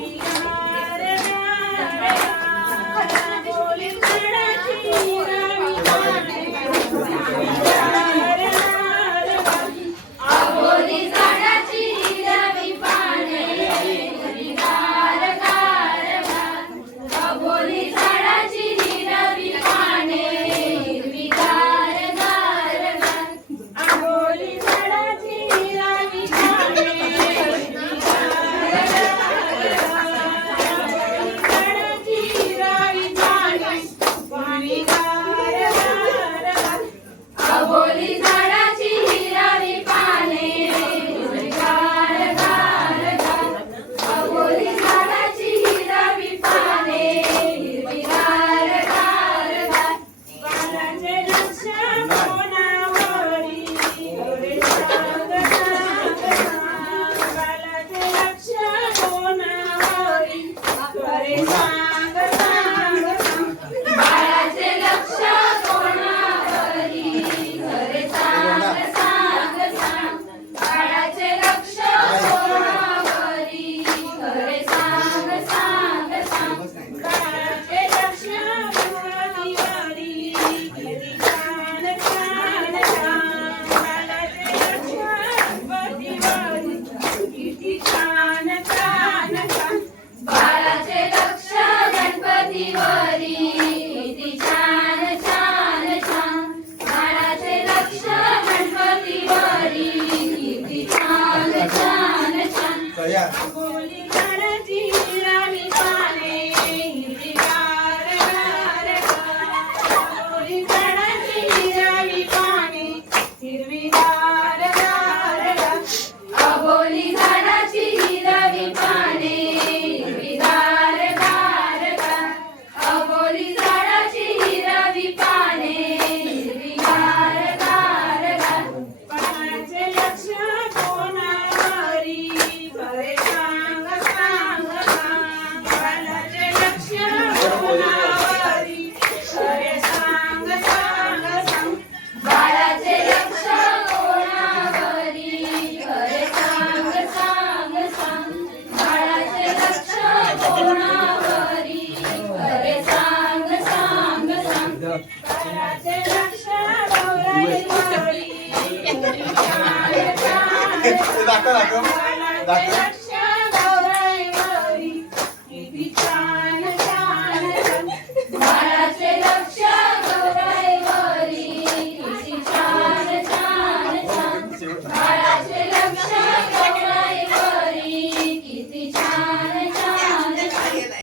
Really? Aku. दाखव दाखव. दाखव.